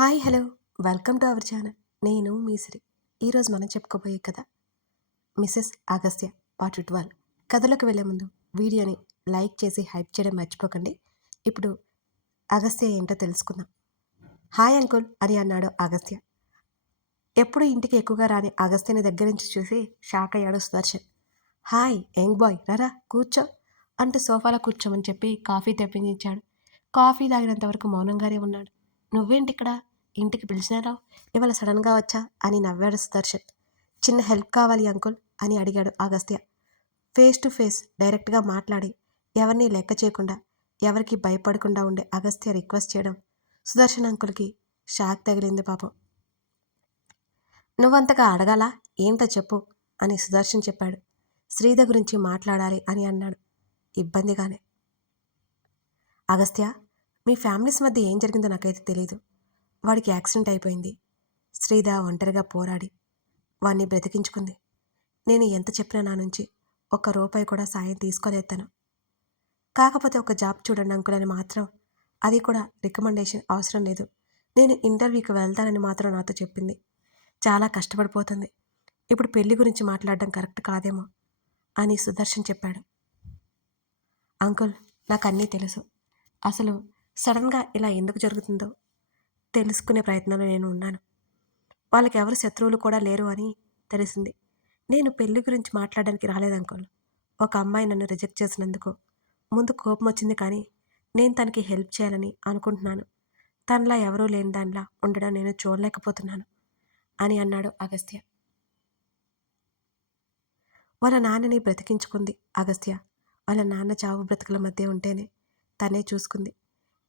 Hi hello. Welcome to our channel. నేను మీసిరి. ఈరోజు మనం చెప్పుకోబోయే కథ మిస్సెస్ అగస్త్య పార్ట్ ట్వెల్వ్. కథలోకి వెళ్ళే ముందు వీడియోని లైక్ చేసి హైప్ చేయడం మర్చిపోకండి. ఇప్పుడు అగస్త్య ఏంటో తెలుసుకుందాం. హాయ్ అంకుల్ అని అన్నాడు అగస్త్య ఎప్పుడు ఇంటికి ఎక్కువగా రాని అగస్త్యని దగ్గర నుంచి చూసి షాక్ అయ్యాడు సుదర్శన్. Hi young boy. రారా కూర్చో. అంటూ సోఫాలో కూర్చోమని చెప్పి కాఫీ తెప్పించాడు కాఫీ తాగినంత వరకు మౌనంగానే ఉన్నాడు. నువ్వేంటి ఇక్కడ ఇంటికి పిలిచినారా? ఇవాళ సడన్గా వచ్చా? అని నవ్వాడు సుదర్శన్. చిన్న హెల్ప్ కావాలి అంకుల్? అని అడిగాడు అగస్త్య ఫేస్ టు ఫేస్ డైరెక్ట్గా మాట్లాడి ఎవరిని లెక్క చేయకుండా ఎవరికి భయపడకుండా ఉండే అగస్త్య రిక్వెస్ట్ చేయడం. సుదర్శన్ అంకుల్కి షాక్ తగిలింది పాపం. నువ్వంతగా అడగాలా? ఏంటో చెప్పు అని సుదర్శన్ చెప్పాడు. శ్రీధ గురించి మాట్లాడాలి అని అన్నాడు. ఇబ్బందిగానే. అగస్త్య మీ ఫ్యామిలీస్ మధ్య ఏం జరిగిందో నాకైతే తెలియదు వాడికి యాక్సిడెంట్ అయిపోయింది. శ్రీధ ఒంటరిగా పోరాడి వాణ్ణి బ్రతికించుకుంది. నేను ఎంత చెప్పినా నా నుంచి ఒక్క రూపాయి కూడా సాయం తీసుకోలేస్తాను కాకపోతే ఒక జాబ్ చూడండి అంకుల్ అని మాత్రం అది కూడా రికమెండేషన్ అవసరం లేదు. నేను ఇంటర్వ్యూకి వెళ్తానని మాత్రం నాతో చెప్పింది. చాలా కష్టపడిపోతుంది. ఇప్పుడు పెళ్ళి గురించి మాట్లాడడం కరెక్ట్ కాదేమో అని సుదర్శన్ చెప్పాడు. అంకుల్ నాకు అన్నీ తెలుసు. అసలు సడన్గా ఇలా ఎందుకు జరుగుతుందో తెలుసుకునే ప్రయత్నంలో నేను ఉన్నాను. వాళ్ళకి ఎవరు శత్రువులు కూడా లేరు అని తెలిసింది. నేను పెళ్ళి గురించి మాట్లాడడానికి రాలేదు అంకుల్. ఒక అమ్మాయి నన్ను రిజెక్ట్ చేసినందుకు. ముందు కోపం వచ్చింది కానీ నేను తనకి హెల్ప్ చేయాలని అనుకుంటున్నాను. తనలా ఎవరూ లేని దానిలా ఉండడం నేను చూడలేకపోతున్నాను అని అన్నాడు అగస్త్య. వాళ్ళ నాన్నని బ్రతికించుకుంది అగస్త్య. వాళ్ళ నాన్న చావు బ్రతుకుల మధ్య ఉంటేనే తనే చూసుకుంది.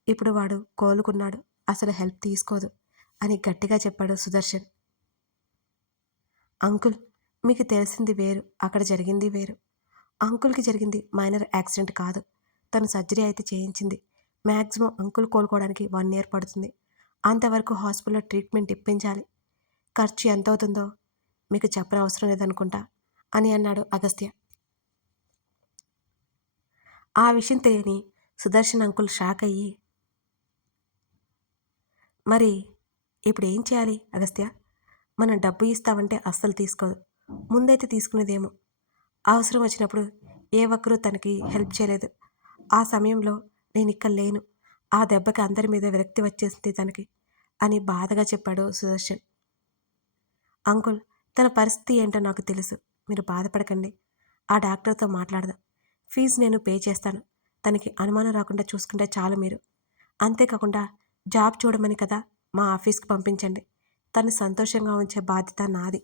ఇప్పుడు వాడు కోలుకున్నాడు. అసలు హెల్ప్ తీసుకోదు అని గట్టిగా చెప్పాడు సుదర్శన్. అంకుల్ మీకు తెలిసింది వేరు అక్కడ జరిగింది వేరు. అంకుల్కి జరిగింది మైనర్ యాక్సిడెంట్ కాదు. తను సర్జరీ అయితే చేయించింది. మ్యాక్సిమం అంకుల్ కోలుకోవడానికి వన్ ఇయర్ పడుతుంది. అంతవరకు హాస్పిటల్లో ట్రీట్మెంట్ ఇప్పించాలి. ఖర్చు ఎంత అవుతుందో మీకు చెప్పనవసరం లేదనుకుంటా అని అన్నాడు అగస్త్య. ఆ విషయం తెలియని సుదర్శన్ అంకుల్ షాక్ అయ్యి మరి ఇప్పుడు ఏం చేయాలి అగస్త్య? మనం డబ్బు ఇస్తామంటే అస్సలు తీసుకోదు. ముందైతే తీసుకునేదేమో. అవసరం వచ్చినప్పుడు ఏ ఒక్కరూ తనకి హెల్ప్ చేయలేదు. ఆ సమయంలో నేను ఇక్కడ లేను. ఆ దెబ్బకి అందరి మీద విరక్తి వచ్చేసింది తనకి అని బాధగా చెప్పాడు సుదర్శన్. అంకుల్ తన పరిస్థితి ఏంటో నాకు తెలుసు. మీరు బాధపడకండి. ఆ డాక్టర్తో మాట్లాడదాం. ఫీజు నేను పే చేస్తాను. తనకి అనుమానం రాకుండా చూసుకుంటే చాలు మీరు. అంతేకాకుండా జాబ్ చూడమని కదా మా ఆఫీస్కి పంపించండి. తను సంతోషంగా ఉంచే బాధ్యత నాది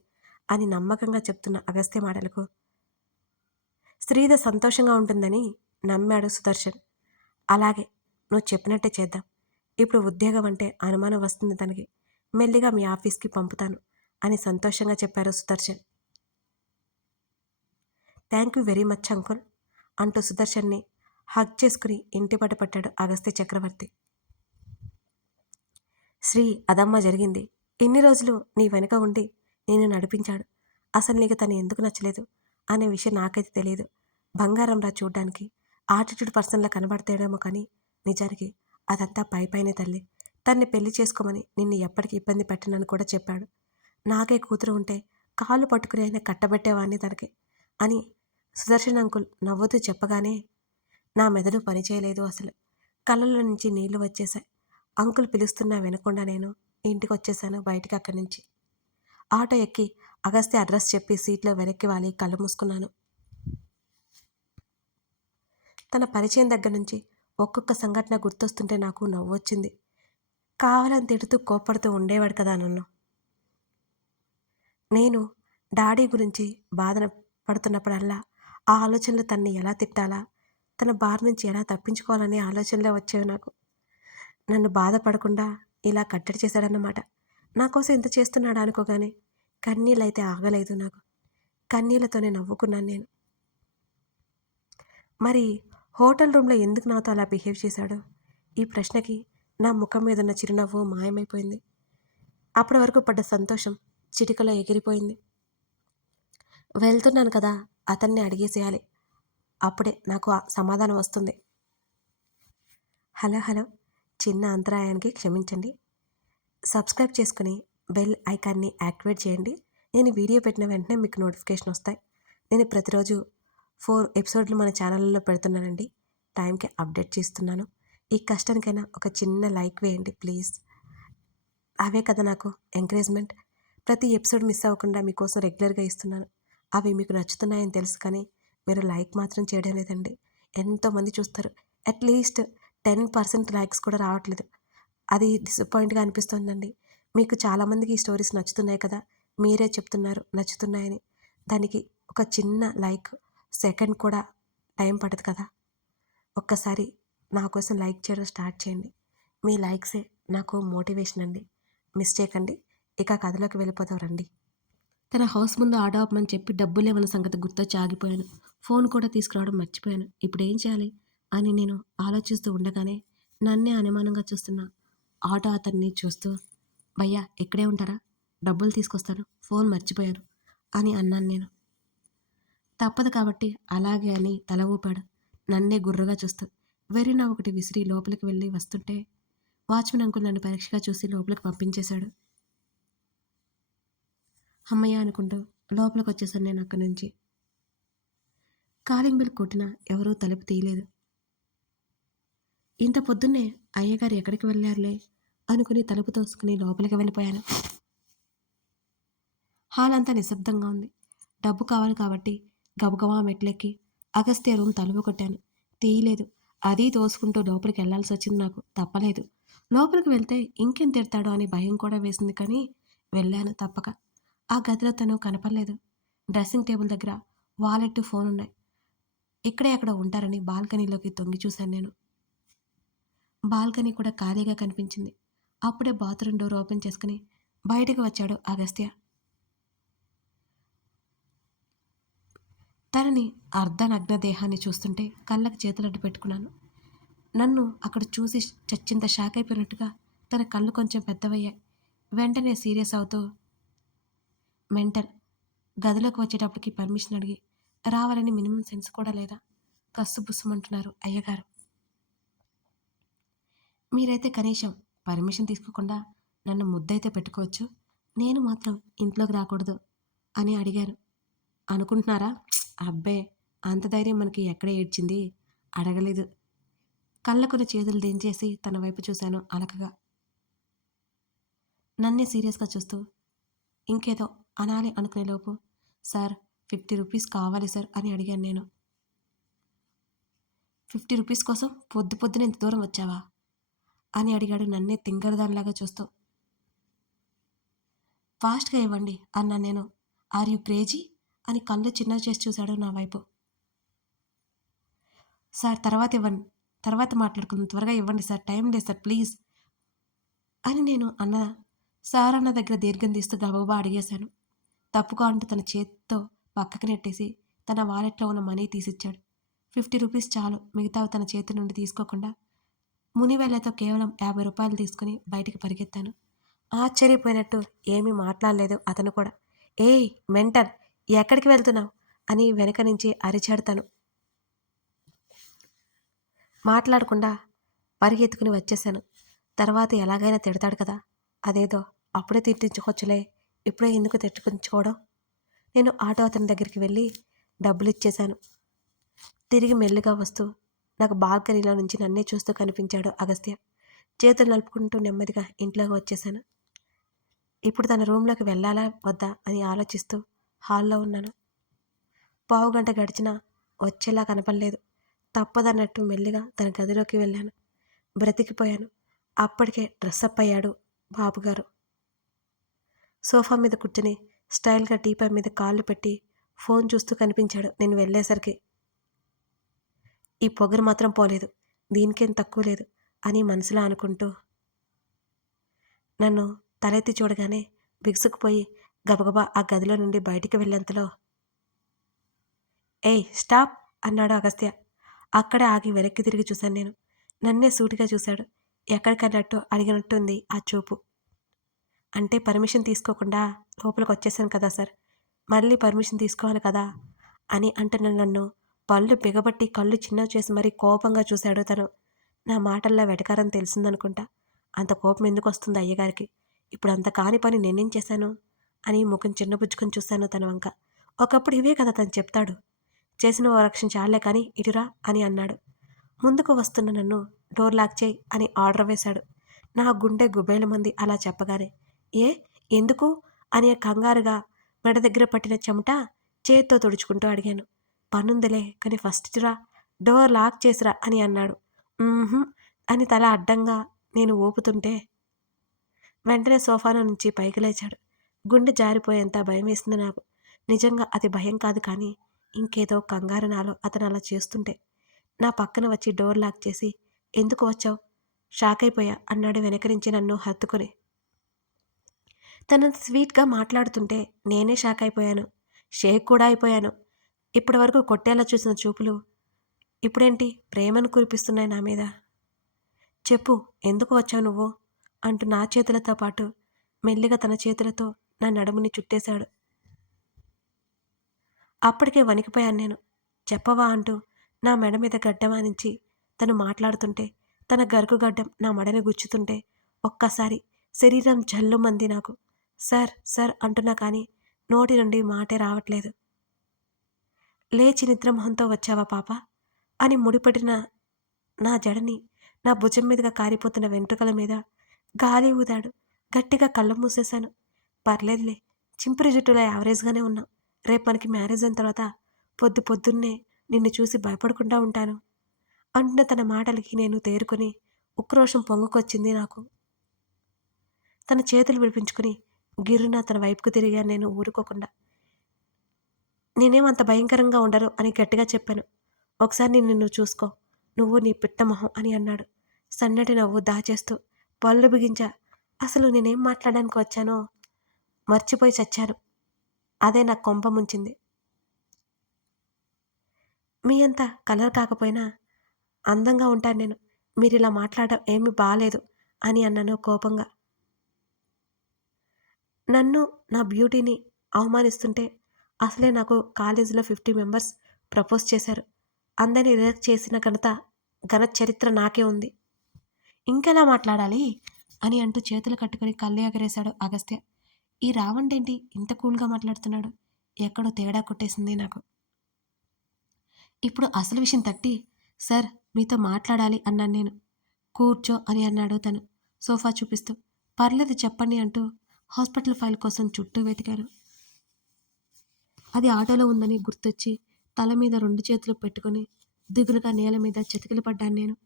అని నమ్మకంగా చెప్తున్న అగస్త్య మాటలకు. శ్రీధ సంతోషంగా ఉంటుందని నమ్మాడు సుదర్శన్. అలాగే నువ్వు చెప్పినట్టే చేద్దాం. ఇప్పుడు ఉద్యోగం అంటే అనుమానం వస్తుంది తనకి. మెల్లిగా మీ ఆఫీస్కి పంపుతాను అని సంతోషంగా చెప్పారు Sudarshan. Thank you very much uncle అంటూ సుదర్శన్ని హగ్ చేసుకుని ఇంటి పట్టు పట్టాడు అగస్త్య చక్రవర్తి. శ్రీ అదమ్మ జరిగింది. ఇన్ని రోజులు నీ వెనుక ఉండి నేను నడిపించాడు. అసలు నీకు తను ఎందుకు నచ్చలేదు? అనే విషయం నాకైతే తెలియదు బంగారంరా చూడ్డానికి. ఆటిట్యూడ్ పర్సన్లా కనబడతాడేమో కానీ నిజానికి అదంతా పై పైనే తల్లి. తన్ని పెళ్ళి చేసుకోమని నిన్ను ఎప్పటికీ ఇబ్బంది పెట్టనని కూడా చెప్పాడు. నాకే కూతురు ఉంటే కాళ్ళు పట్టుకుని ఆయన కట్టబెట్టేవాడిని తనకి అని సుదర్శన్ అంకుల్ నవ్వుతూ చెప్పగానే నా మెదడు పనిచేయలేదు అసలు. కళ్ళలో నుంచి నీళ్ళు వచ్చేశాయి. అంకుల్ పిలుస్తున్నా వినకుండా నేను ఇంటికి వచ్చేసాను బయటికి అక్కడి నుంచి. ఆటో ఎక్కి అగస్త్య అడ్రస్ చెప్పి సీట్లో వెనక్కి వాలి కళ్ళు మూసుకున్నాను. తన పరిచయం దగ్గర నుంచి ఒక్కొక్క సంఘటన గుర్తొస్తుంటే నాకు నవ్వు వచ్చింది కావాలని తిడుతూ కోప్పడుతూ ఉండేవాడు కదా నన్ను. నేను డాడీ గురించి బాధన పడుతున్నప్పుడల్లా ఆ ఆలోచనలు తన్ని ఎలా తిట్టాలా తన బారి నుంచి ఎలా తప్పించుకోవాలనే ఆలోచనలే వచ్చేవి నాకు. నన్ను బాధపడకుండా ఇలా కట్టడి చేశాడన్నమాట. నా కోసం ఇంత చేస్తున్నాడా అనుకోగానే కన్నీళ్ళైతే ఆగలేదు నాకు. కన్నీళ్ళతోనే నవ్వుకున్నాను నేను. మరి హోటల్ రూమ్లో ఎందుకు నాతో అలా బిహేవ్ చేశాడు? ఈ ప్రశ్నకి నా ముఖం మీద ఉన్న చిరునవ్వు మాయమైపోయింది. అప్పటి వరకు పడ్డ సంతోషం చిటికలో ఎగిరిపోయింది. వెళ్తున్నాను కదా అతన్ని అడిగేసేయాలి. అప్పుడే నాకు సమాధానం వస్తుంది. Hello hello. చిన్న అంతరాయానికి క్షమించండి. సబ్స్క్రైబ్ చేసుకుని బెల్ ఐకాన్ని యాక్టివేట్ చేయండి. నేను వీడియో పెట్టిన వెంటనే మీకు నోటిఫికేషన్ వస్తాయి. నేను ప్రతిరోజు ఫోర్ ఎపిసోడ్లు మన ఛానల్లో పెడుతున్నానండి. టైంకి అప్డేట్ చేస్తున్నాను. ఈ కష్టానికైనా ఒక చిన్న లైక్ వేయండి ప్లీజ్. అవే కదా నాకు ఎంకరేజ్మెంట్. ప్రతి ఎపిసోడ్ మిస్ అవ్వకుండా మీకోసం రెగ్యులర్గా ఇస్తున్నాను. అవి మీకు నచ్చుతున్నాయని తెలుసు కానీ మీరు లైక్ మాత్రం చేయడం లేదండి. ఎంతోమంది చూస్తారు. అట్లీస్ట్ టెన్ పర్సెంట్ లైక్స్ కూడా రావట్లేదు. అది డిసప్పాయింట్గా అనిపిస్తుందండి. మీకు చాలామందికి ఈ స్టోరీస్ నచ్చుతున్నాయి కదా మీరే చెప్తున్నారు నచ్చుతున్నాయని. దానికి ఒక చిన్న లైక్ సెకండ్ కూడా టైం పడదు కదా. ఒక్కసారి నా కోసం లైక్ చేయడం స్టార్ట్ చేయండి. మీ లైక్సే నాకు మోటివేషన్ అండి. మిస్ చేయకండి. ఇక కథలోకి వెళ్ళిపోతాం రండి. తన హౌస్ ముందు ఆడవమని ఆపమని చెప్పి డబ్బులు సంగతి గుర్తొచ్చి ఆగిపోయాను. ఫోన్ కూడా తీసుకురావడం మర్చిపోయాను. ఇప్పుడు ఏం చేయాలి? అని నేను ఆలోచిస్తూ ఉండగానే నన్నే అనుమానంగా చూస్తున్న ఆటో అతన్ని చూస్తూ భయ్యా ఇక్కడే ఉంటారా? డబ్బులు తీసుకొస్తాను. ఫోన్ మర్చిపోయాను అని అన్నాను నేను. తప్పదు కాబట్టి అలాగే అని తల ఊపాడు. నన్నే గుర్రగా చూస్తూ వెర్రిన ఒకటి విసిరి లోపలికి వెళ్ళి వస్తుంటే వాచ్మెన్ అంకుల్ నన్ను పరీక్షగా చూసి లోపలికి పంపించేశాడు. అమ్మయ్య అనుకుంటూ లోపలికి వచ్చేసాను నేను అక్కడి నుంచి. కాలింగ్ బిల్ కొట్టినా ఎవరూ తలుపు తీయలేదు. ఇంత పొద్దున్నే అయ్యగారు ఎక్కడికి వెళ్ళారులే అనుకుని తలుపు తోసుకుని లోపలికి వెళ్ళిపోయాను. హాల్ అంతా నిశ్శబ్దంగా ఉంది. డబ్బు కావాలి కాబట్టి గబగబా మెట్లెక్కి అగస్త్య రూమ్ తలుపు కొట్టాను. తీయలేదు. అది తోసుకుంటూ లోపలికి వెళ్ళాల్సి వచ్చింది నాకు. తప్పలేదు. లోపలికి వెళ్తే ఇంకేం తిడతాడో అని భయం కూడా వేసింది కానీ వెళ్ళాను తప్పక. ఆ గదిలో తను కనపడలేదు. డ్రెస్సింగ్ టేబుల్ దగ్గర వాలెట్ ఫోన్ ఉన్నాయి ఇక్కడే అక్కడ ఉంటారని బాల్కనీలోకి తొంగి చూశాను నేను. బాల్కనీ కూడా ఖాళీగా కనిపించింది. అప్పుడే బాత్రూమ్ డోర్ ఓపెన్ చేసుకుని బయటకు వచ్చాడు అగస్త్య. తనని అర్ధనగ్న దేహాన్ని చూస్తుంటే కళ్ళకు చేతులడ్డు పెట్టుకున్నాను. నన్ను అక్కడ చూసి చచ్చింత షాక్ అయిపోయినట్టుగా తన కళ్ళు కొంచెం పెద్దవయ్యాయి. వెంటనే సీరియస్ అవుతూ మెంటల్ గదిలోకి వచ్చేటప్పటికి పర్మిషన్ అడిగి రావాలని మినిమం సెన్స్ కూడా లేదా? కస్సు బుస్సుమంటున్నారు అయ్యగారు. మీరైతే కనీసం పర్మిషన్ తీసుకోకుండా నన్ను ముద్దైతే పెట్టుకోవచ్చు. నేను మాత్రం ఇంట్లోకి రాకూడదు అని అడిగారు. అనుకుంటున్నారా? అబ్బే అంత ధైర్యం మనకి ఎక్కడ ఏడ్చింది? అడగలేదు. కళ్ళకున్న చేతులు దించేసి తన వైపు చూశాను అలకగా. నన్నే సీరియస్గా చూస్తూ ఇంకేదో అనాలి అనుకునేలోపు సార్ ఫిఫ్టీ రూపీస్ కావాలి సార్ అని అడిగాను నేను. ఫిఫ్టీ రూపీస్ కోసం పొద్దు పొద్దున ఇంత దూరం వచ్చావా? అని అడిగాడు నన్నే తింగరదానిలాగా చూస్తూ. ఫాస్ట్గా ఇవ్వండి అన్నా నేను. Are you crazy? అని కళ్ళు చిన్న చేసి చూశాడు నా వైపు. సార్ తర్వాత ఇవ్వండి. తర్వాత మాట్లాడుకుందాం. త్వరగా ఇవ్వండి సార్. టైం లేదు సార్ ప్లీజ్. అని నేను అన్న సార్ అన్న దగ్గర దీర్ఘం తీస్తూ గబగబా అడిగేశాను. తప్పుగా అంటూ తన చేతితో పక్కకి నెట్టేసి తన వాలెట్లో ఉన్న మనీ తీసిచ్చాడు. ఫిఫ్టీ రూపీస్ చాలు మిగతావి తన చేతి నుండి తీసుకోకుండా మునివేళ్ళతో కేవలం యాభై రూపాయలు తీసుకుని బయటికి పరిగెత్తాను. ఆశ్చర్యపోయినట్టు ఏమీ మాట్లాడలేదు అతను కూడా. ఏయ్ మెంటర్ ఎక్కడికి వెళ్తున్నావు? అని వెనక నుంచి అరిచాడుతాను. మాట్లాడకుండా పరిగెత్తుకుని వచ్చేసాను తర్వాత ఎలాగైనా తిడతాడు కదా. అదేదో అప్పుడే తిట్టించుకోవచ్చులే. ఇప్పుడే ఎందుకు తిట్టుకుంచుకోవడం నేను ఆటో అతని దగ్గరికి వెళ్ళి డబ్బులు ఇచ్చేశాను తిరిగి మెల్లిగా వస్తూ నాకు బాల్కనీలో నుంచి నన్నే చూస్తూ కనిపించాడు అగస్త్య. చేతులు నలుపుకుంటూ నెమ్మదిగా ఇంట్లోకి వచ్చేసాను ఇప్పుడు తన రూమ్లోకి వెళ్ళాలా? వద్దా? అని ఆలోచిస్తూ హాల్లో ఉన్నాను. పావు గంట గడిచినా వచ్చేలా కనపడలేదు. తప్పదన్నట్టు మెల్లిగా తన గదిలోకి వెళ్ళాను. బ్రతికిపోయాను. అప్పటికే డ్రెస్అప్ అయ్యాడు బాబుగారు. సోఫా మీద కూర్చుని స్టైల్గా టీపై మీద కాళ్ళు పెట్టి ఫోన్ చూస్తూ కనిపించాడు. నేను వెళ్ళేసరికి ఈ పొగరు మాత్రం పోలేదు. దీనికేం తక్కువ లేదు అని మనసులో అనుకుంటూ నన్ను తలెత్తి చూడగానే బిగుసుకుపోయి గబగబా ఆ గదిలో నుండి బయటికి వెళ్ళేంతలో ఏయ్ స్టాప్! అన్నాడు అగస్త్య. అక్కడే ఆగి వెనక్కి తిరిగి చూశాను నేను. నన్నే సూటిగా చూశాడు. ఎక్కడికన్నట్టు అడిగినట్టుంది ఆ చూపు. అంటే పర్మిషన్ తీసుకోకుండా లోపలికి వచ్చేసాను కదా సార్. మళ్ళీ పర్మిషన్ తీసుకోవాలి కదా అని అంటున్న నన్ను పళ్ళు బిగబట్టి కళ్ళు చిన్న చేసి మరీ కోపంగా చూశాడు తను. నా మాటల్లో వెటకారం తెలిసిందనుకుంటా. అంత కోపం ఎందుకు వస్తుంది అయ్యగారికి? ఇప్పుడు అంత కాని పని నేనేం చేశాను? అని ముఖం చిన్నబుచ్చుకొని చూశాను తన వంక. ఒకప్పుడు ఇవే కదా తను చెప్తాడు. చేసిన ఓ రక్షణ చాలే కానీ ఇటురా అని అన్నాడు. ముందుకు వస్తున్న నన్ను డోర్ లాక్ చేయి అని ఆర్డర్ వేశాడు. నా గుండె గుబేల మంది అలా చెప్పగానే ఏ? ఎందుకు? అని కంగారుగా మెడ దగ్గర పట్టిన చెమట చేత్తో తుడుచుకుంటూ అడిగాను. పనుందిలే కానీ ఫస్ట్ చూరా డోర్ లాక్ చేసిరా అని అన్నాడు. అని తల అడ్డంగా నేను ఊపుతుంటే వెంటనే సోఫాలో నుంచి పైకి లేచాడు. గుండె జారిపోయేంత భయం వేసింది నాకు. నిజంగా అది భయం కాదు కానీ ఇంకేదో కంగారు నాలో అతను అలా చేస్తుంటే నా పక్కన వచ్చి డోర్ లాక్ చేసి ఎందుకు వచ్చావు? షాక్ అయిపోయా అన్నాడు వెనక నుంచి నన్ను హత్తుకొని. తనంత స్వీట్గా మాట్లాడుతుంటే నేనే షాక్ అయిపోయాను. షేక్ కూడా అయిపోయాను. ఇప్పటి వరకు కొట్టేలా చూసిన చూపులు ఇప్పుడేంటి ప్రేమను కురిపిస్తున్నాయి నా మీద? చెప్పు ఎందుకు వచ్చావు నువ్వు? అంటూ నా చేతులతో పాటు మెల్లిగా తన చేతులతో నా నడుముని చుట్టేశాడు. అప్పటికే వణికిపోయాను నేను. చెప్పవా అంటూ నా మెడ మీద గడ్డమానించి తను మాట్లాడుతుంటే తన గరుకు గడ్డం నా మడని గుచ్చుతుంటే ఒక్కసారి శరీరం జల్లుమంది నాకు. సార్ సార్ అంటున్నా కానీ నోటి నుండి మాటే రావట్లేదు. లేచి నిద్రమొహంతో వచ్చావా పాప? అని ముడిపడిన నా జడని నా భుజం మీదుగా కారిపోతున్న వెంట్రుకల మీద గాలి ఊదాడు. గట్టిగా కళ్ళు మూసేశాను. పర్లేదులే చింపురి జుట్టులో యావరేజ్గానే ఉన్నా. రేపు మనకి మ్యారేజ్ అయిన తర్వాత పొద్దు పొద్దున్నే నిన్ను చూసి భయపడకుండా ఉంటాను. అంటున్న తన మాటలకి నేను తేరుకొని ఉక్రోషం పొంగుకొచ్చింది నాకు. తన చేతులు విడిపించుకుని గిర్రున తన వైపుకు తిరిగాను నేను ఊరుకోకుండా. నేనేమంత భయంకరంగా ఉండరు అని గట్టిగా చెప్పాను. ఒకసారి నేను నిన్ను చూసుకో. నువ్వు నీ పిట్టమొహం అని అన్నాడు. సన్నటి నవ్వు దాచేస్తూ పళ్ళు బిగించా. అసలు నేనేం మాట్లాడడానికి వచ్చానో మర్చిపోయి చచ్చాను. అదే నా కొంప ముంచింది. మీ అంత కలర్ కాకపోయినా అందంగా ఉంటాను నేను. మీరు ఇలా మాట్లాడడం ఏమీ బాగాలేదు అని అన్నాను కోపంగా. నన్ను నా బ్యూటీని అవమానిస్తుంటే అసలే నాకు కాలేజీలో ఫిఫ్టీ మెంబర్స్ ప్రపోజ్ చేశారు. అందరినీ రిజెక్ట్ చేసిన ఘనత ఘన చరిత్ర నాకే ఉంది. ఇంకెలా మాట్లాడాలి? అని అంటూ చేతులు కట్టుకొని కళ్ళు ఎగరేశాడు అగస్త్య. ఈ రావండేంటి ఇంత కూల్గా మాట్లాడుతున్నాడు? ఎక్కడో తేడా కొట్టేసింది నాకు. ఇప్పుడు అసలు విషయం తట్టి సార్ మీతో మాట్లాడాలి అన్నాను నేను. కూర్చో అని అన్నాడు తను. సోఫా చూపిస్తూ పర్లేదు చెప్పండి అంటూ హాస్పిటల్ ఫైల్ కోసం చుట్టూ వెతికాను అది ఆటోలో ఉందని గుర్తొచ్చి తల మీద రెండు చేతులు పెట్టుకొని దిగులుగా నేల మీద చతికిలు పడ్డాను నేను.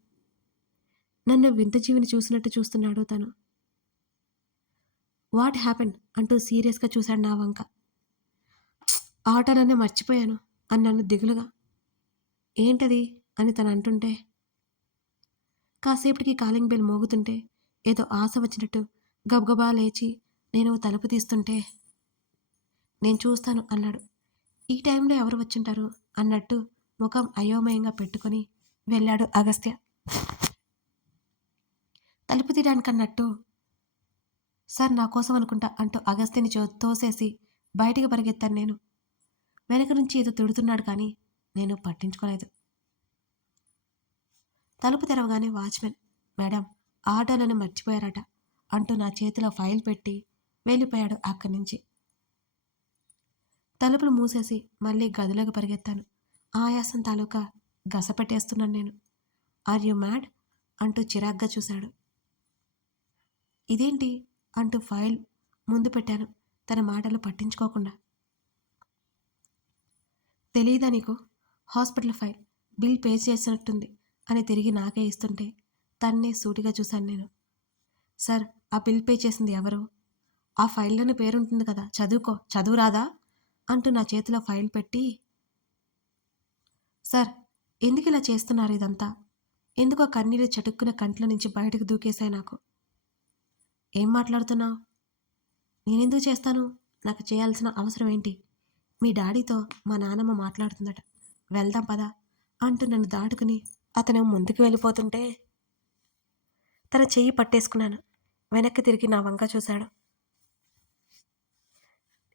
నన్ను వింత జీవిని చూసినట్టు చూస్తున్నాడు తను. వాట్ హ్యాపెన్ అంటూ సీరియస్గా చూశాడు నా వంక. ఆటోలోనే మర్చిపోయాను అన్నాను దిగులుగా. ఏంటది అని తను అంటుంటే కాసేపటికి కాలింగ్ బెల్ మోగుతుంటే ఏదో ఆశ వచ్చినట్టు గబగబా లేచి నేను తలుపు తీస్తుంటే నేను చూస్తాను అన్నాడు. ఈ టైంలో ఎవరు వచ్చుంటారు? అన్నట్టు ముఖం అయోమయంగా పెట్టుకొని వెళ్ళాడు అగస్త్య. తలుపు తీయడానికన్నట్టు సార్ నా కోసం అనుకుంటా అంటూ అగస్త్యని చో తోసేసి బయటికి పరిగెత్తాను నేను. వెనక నుంచి ఏదో తిడుతున్నాడు కానీ నేను పట్టించుకోలేదు. తలుపు తెరవగానే వాచ్మెన్ మేడం ఆటోలను మర్చిపోయారట అంటూ నా చేతిలో ఫైల్ పెట్టి వెళ్ళిపోయాడు అక్కడి నుంచి. తలుపులు మూసేసి మళ్ళీ గదిలోకి పరిగెత్తాను. ఆయాసం తాలూకా గస పెట్టేస్తున్నాను నేను. ఆర్ యు మ్యాడ్ అంటూ చిరాగ్గా చూశాడు. ఇదేంటి? అంటూ ఫైల్ ముందు పెట్టాను తన మాటలు పట్టించుకోకుండా. తెలియదా నీకు? హాస్పిటల్ ఫైల్ బిల్ పే చేసినట్టుంది అని తిరిగి నాకే ఇస్తుంటే తన్నే సూటిగా చూశాను నేను. సార్ ఆ బిల్ పే చేసింది ఎవరు? ఆ ఫైల్లోనే పేరుంటుంది కదా చదువుకో చదువు రాదా? అంటూ నా చేతిలో ఫైల్ పెట్టి సార్ ఎందుకు ఇలా చేస్తున్నారు ఇదంతా? ఎందుకో కన్నీరు చటుక్కున కంట్ల నుంచి బయటకు దూకేశాయి నాకు. ఏం మాట్లాడుతున్నావు? నేనెందుకు చేస్తాను? నాకు చేయాల్సిన అవసరం ఏంటి? మీ డాడీతో మా నానమ్మ మాట్లాడుతుందట. వెళ్దాం పదా అంటూ నన్ను దాటుకుని అతను ముందుకు వెళ్ళిపోతుంటే తన చెయ్యి పట్టేసుకున్నాను. వెనక్కి తిరిగి నా వంక చూశాడు.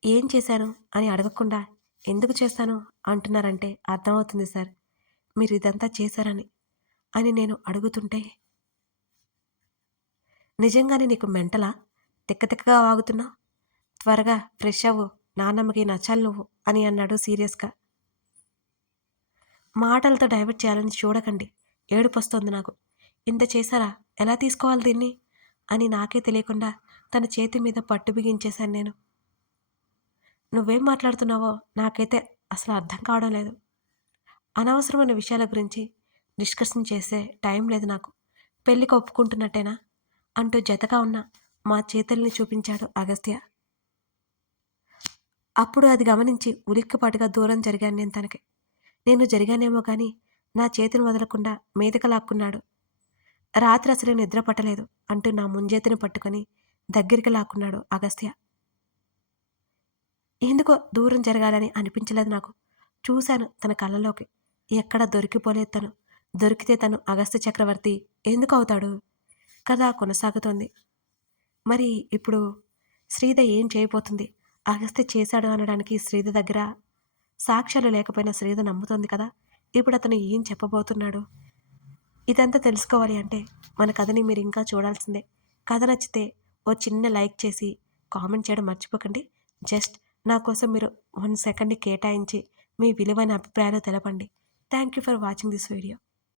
ఏం చేశాను? అని అడగకుండా ఎందుకు చేస్తాను అంటున్నారంటే అర్థమవుతుంది సార్. మీరు ఇదంతా చేశారని అని నేను అడుగుతుంటే నిజంగానే నీకు మెంటలా? తిక్క తిక్కగా వాగుతున్నావు? త్వరగా ఫ్రెష్ అవ్వు నాన్నమ్మకి నచ్చాలి నువ్వు అని అన్నాడు సీరియస్గా. మాటలతో డైవర్ట్ చేయాలని చూడకండి. ఏడుపు వస్తుంది నాకు. ఇంత చేశారా? ఎలా తీసుకోవాలి దీన్ని అని నాకే తెలియకుండా తన చేతి మీద పట్టు బిగించేశాను నేను. నువ్వేం మాట్లాడుతున్నావో నాకైతే అసలు అర్థం కావడం లేదు. అనవసరమైన విషయాల గురించి డిస్కషన్ చేసే టైం లేదు నాకు. పెళ్ళికి ఒప్పుకుంటున్నట్టేనా? అంటూ జతగా ఉన్న మా చేతుల్ని చూపించాడు అగస్త్య. అప్పుడు అది గమనించి ఉలిక్కిపాటుగా దూరం జరిగాను నేను తనకి. నేను జరిగానేమో కానీ నా చేతిని వదలకుండా మీదక లాక్కున్నాడు. రాత్రి అసలు నిద్ర పట్టలేదు అంటూ నా ముంజేతిని పట్టుకొని దగ్గరికి లాక్కున్నాడు అగస్త్య. ఎందుకో దూరం జరగాలని అనిపించలేదు నాకు. చూశాను తన కళ్ళలోకి. ఎక్కడ దొరికిపోలేదు తను. దొరికితే తను అగస్త్య చక్రవర్తి ఎందుకు అవుతాడు? కథ కొనసాగుతోంది. మరి ఇప్పుడు శ్రీధ ఏం చేయబోతుంది? అగస్త్య చేశాడు అనడానికి శ్రీధ దగ్గర సాక్ష్యాలు లేకపోయినా శ్రీధ నమ్ముతోంది కదా. ఇప్పుడు అతను ఏం చెప్పబోతున్నాడు? ఇదంతా తెలుసుకోవాలి అంటే మన కథని మీరు ఇంకా చూడాల్సిందే. కథ నచ్చితే ఓ చిన్న లైక్ చేసి కామెంట్ చేయడం మర్చిపోకండి. జస్ట్ నా కోసం మీరు వన్ సెకండ్ని కేటాయించి మీ విలువైన అభిప్రాయాలు తెలపండి. Thank you for watching this video.